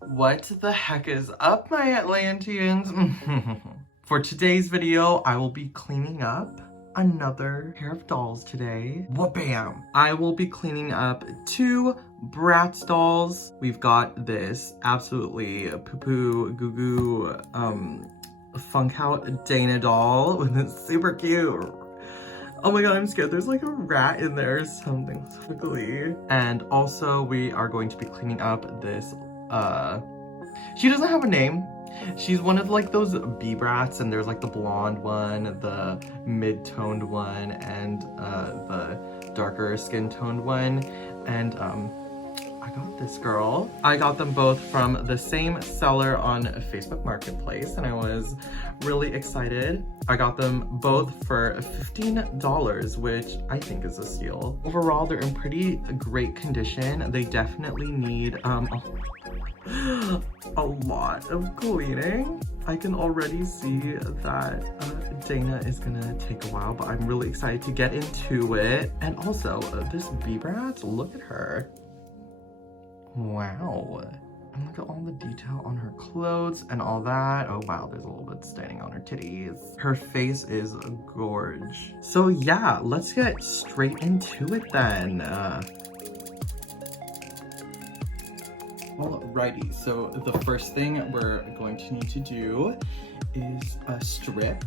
What the heck is up, my Atlanteans? For today's video, I will be cleaning up another pair of dolls today. Wha-bam! I will be cleaning up two Bratz dolls. We've got this absolutely poo-poo goo-goo funk out Dana doll with it's super cute. Oh my god, I'm scared. There's like a rat in there or something. So ugly. And also we are going to be cleaning up this she doesn't have a name. She's one of like those Be Bratz, and there's like the blonde one, the mid-toned one, and the darker skin-toned one. And I got this girl. I got them both from the same seller on Facebook Marketplace, and I was really excited. I got them both for $15, which I think is a steal. Overall, they're in pretty great condition. They definitely need a lot of cleaning. I can already see that Dana is gonna take a while, but I'm really excited to get into it. And also, this Be Bratz, look at her. Wow. And look at all the detail on her clothes and all that. Oh wow, there's a little bit staining on her titties. Her face is a gorge. So yeah, let's get straight into it then. Alrighty, so the first thing we're going to need to do is a strip.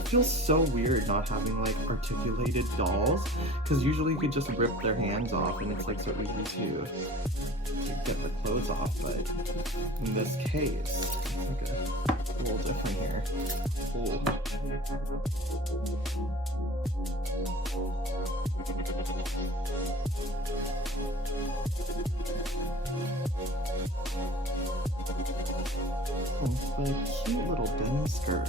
It feels so weird not having like articulated dolls, because usually you could just rip their hands off and it's like so easy to get the clothes off, but in this case, it's like a little different here. Ooh. Oh, a cute little denim skirt.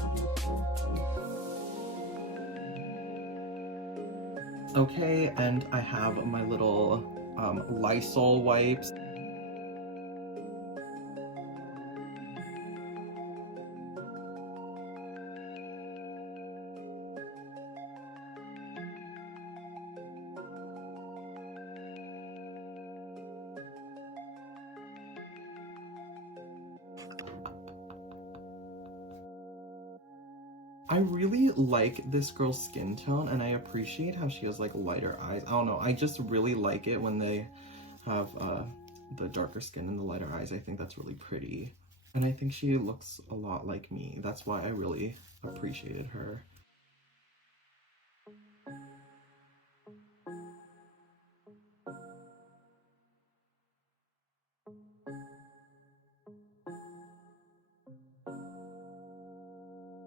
Okay, and I have my little Lysol wipes. I really like this girl's skin tone, and I appreciate how she has like lighter eyes. I don't know, I just really like it when they have the darker skin and the lighter eyes. I think that's really pretty. And I think she looks a lot like me. That's why I really appreciated her.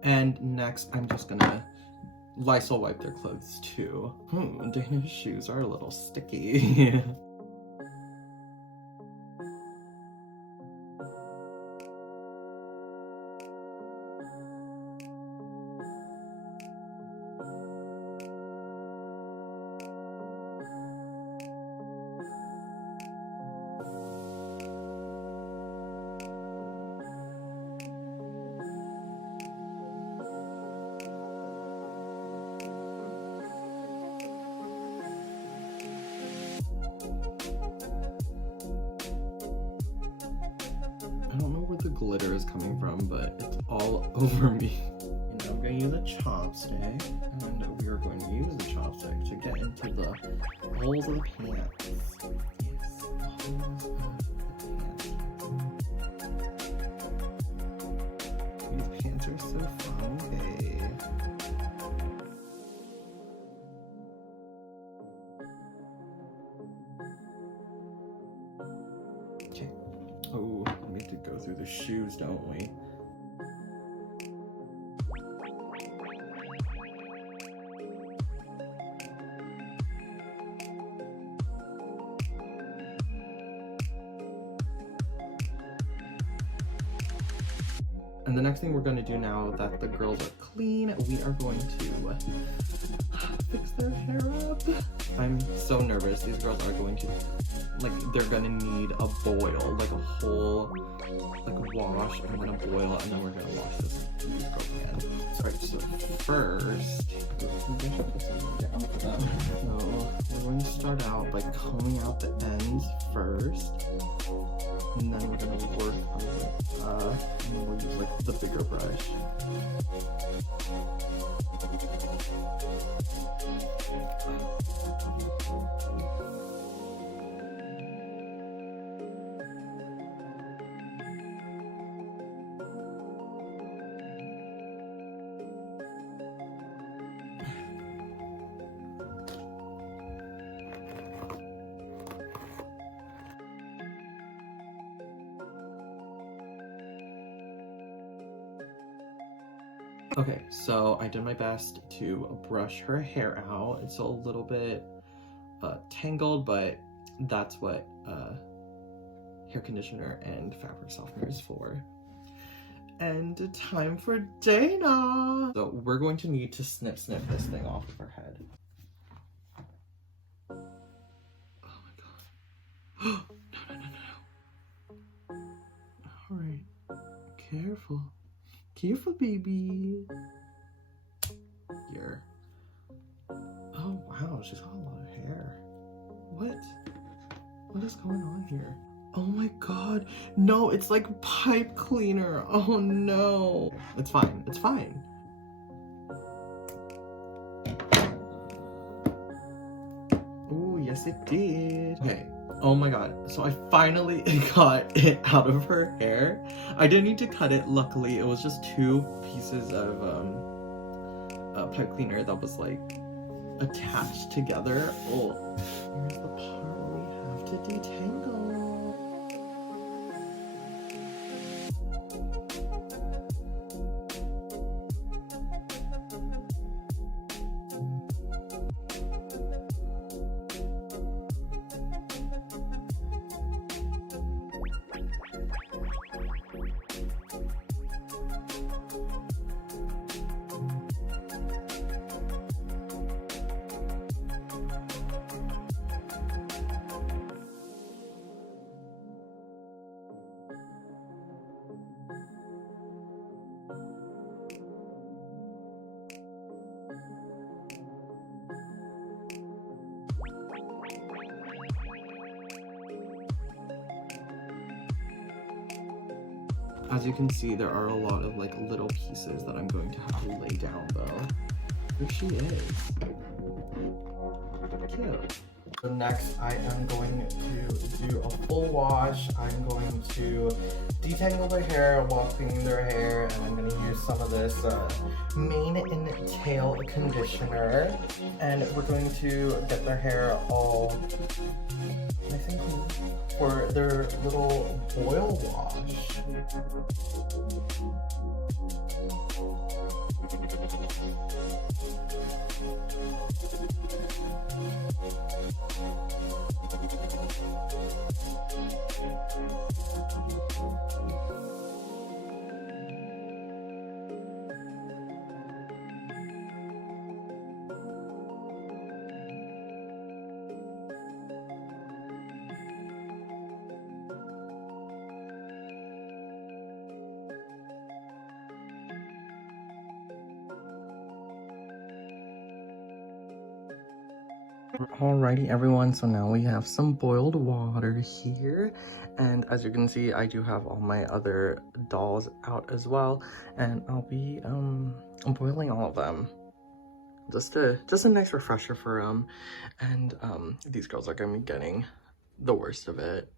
And next, I'm just gonna Lysol wipe their clothes too. Dana's shoes are a little sticky. I don't know where the glitter is coming from, but it's all over me. And I'm going to use a chopstick, and we are going to use the chopstick to get into the holes of the pants. Yes, holes of the pants. These pants are so funky. Okay. Oh, we need to go through the shoes, don't we? And the next thing we're going to do now that the girls are clean, we are going to fix their hair up. I'm so nervous. These girls are going to, like, they're gonna need a boil, like a whole, like wash, I'm gonna boil, and then we're gonna wash this again. Alright, so first, so we're going to start out by combing out the ends first, and then we're gonna work on it. And then we'll use like the bigger brush. Okay, so I did my best to brush her hair out. It's a little bit tangled, but that's what hair conditioner and fabric softener is for. And time for Dana! So we're going to need to snip this thing off of her head. Oh my god. No. Alright, careful. Careful, baby. Here. Oh, wow, she's got a lot of hair. What? What is going on here? Oh my god. No, it's like pipe cleaner. Oh no. It's fine. It's fine. Oh, yes it did. Okay. Oh my god, so I finally got it out of her hair. I didn't need to cut it, luckily. It was just 2 pieces of pipe cleaner that was like attached together. Oh, here's the part where we have to detangle. As you can see, there are a lot of like little pieces that I'm going to have to lay down though. Here she is. Cute. So next I am going to do a full wash. I'm going to detangle their hair while cleaning their hair, and I'm going to use some of this mane and tail conditioner, and we're going to get their hair all nice and clean for their little boil wash. Alrighty everyone, so now we have some boiled water here, and as you can see I do have all my other dolls out as well, and I'll be boiling all of them. Just a nice refresher for them, and these girls are gonna be getting the worst of it.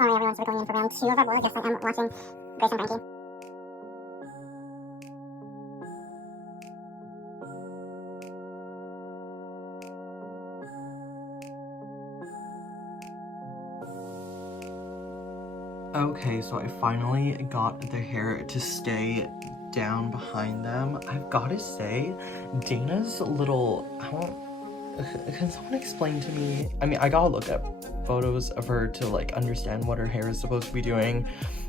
Alright everyone, so we're going in for round 2 of our boil. Yes, I am watching Grace and Frankie. Okay, so I finally got the hair to stay down behind them, I've got to say, Dana's little, can someone explain to me? I mean, I gotta look up photos of her to like understand what her hair is supposed to be doing,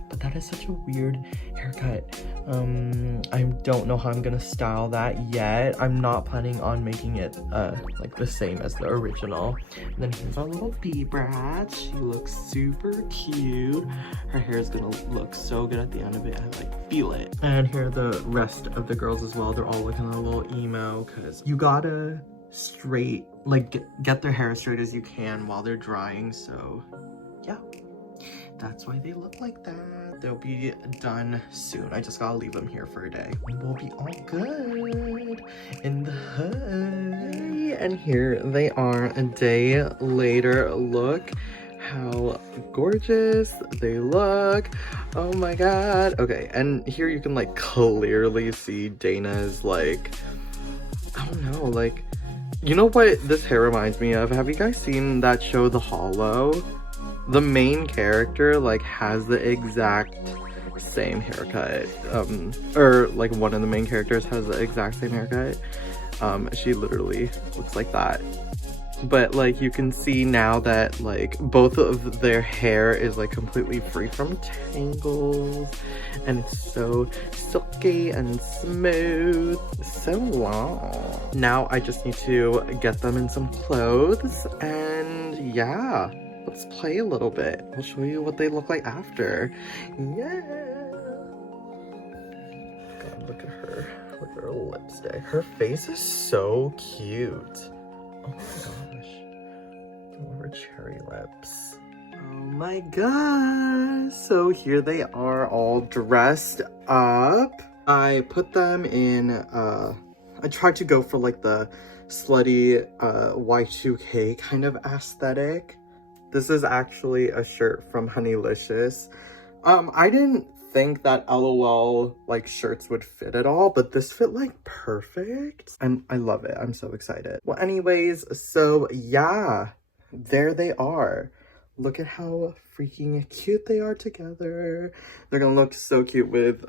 but that is such a weird haircut. I don't know how I'm gonna style that yet. I'm not planning on making it like the same as the original. And then here's our little Be Bratz. She looks super cute. Her hair is gonna look so good at the end of it. I like feel it. And here are the rest of the girls as well. They're all looking a little emo because you gotta get their hair as straight as you can while they're drying. So yeah, that's why they look like that. They'll be done soon. I just gotta leave them here for a day. We'll be all good in the hood. And here they are a day later. Look how gorgeous they look. Oh my god. Okay, and here you can like clearly see Dana's like, I don't know, like, you know what this hair reminds me of? Have you guys seen that show The Hollow? The main character like has the exact same haircut. Or like one of the main characters has the exact same haircut. She literally looks like that. But like you can see now that like both of their hair is like completely free from tangles, and it's so silky and smooth, so long. Now I just need to get them in some clothes, and yeah, let's play a little bit. I'll show you what they look like after. Yeah. God, look at her. Look at her lipstick. Her face is so cute. Oh my gosh. Over cherry lips. Oh my gosh. So here they are all dressed up. I put them in, I tried to go for like the slutty Y2K kind of aesthetic. This is actually a shirt from Honeylicious. I didn't think that LOL like shirts would fit at all, but this fit like perfect, and I love it. I'm so excited. Well, anyways, so yeah, there they are. Look at how freaking cute they are together. They're gonna look so cute with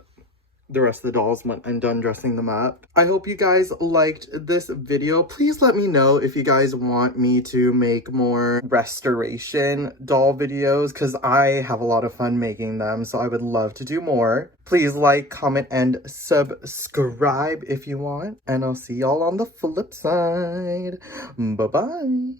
the rest of the dolls when I'm done dressing them up. I hope you guys liked this video. Please let me know if you guys want me to make more restoration doll videos, because I have a lot of fun making them, so I would love to do more. Please like, comment, and subscribe if you want, and I'll see y'all on the flip side. Bye-bye.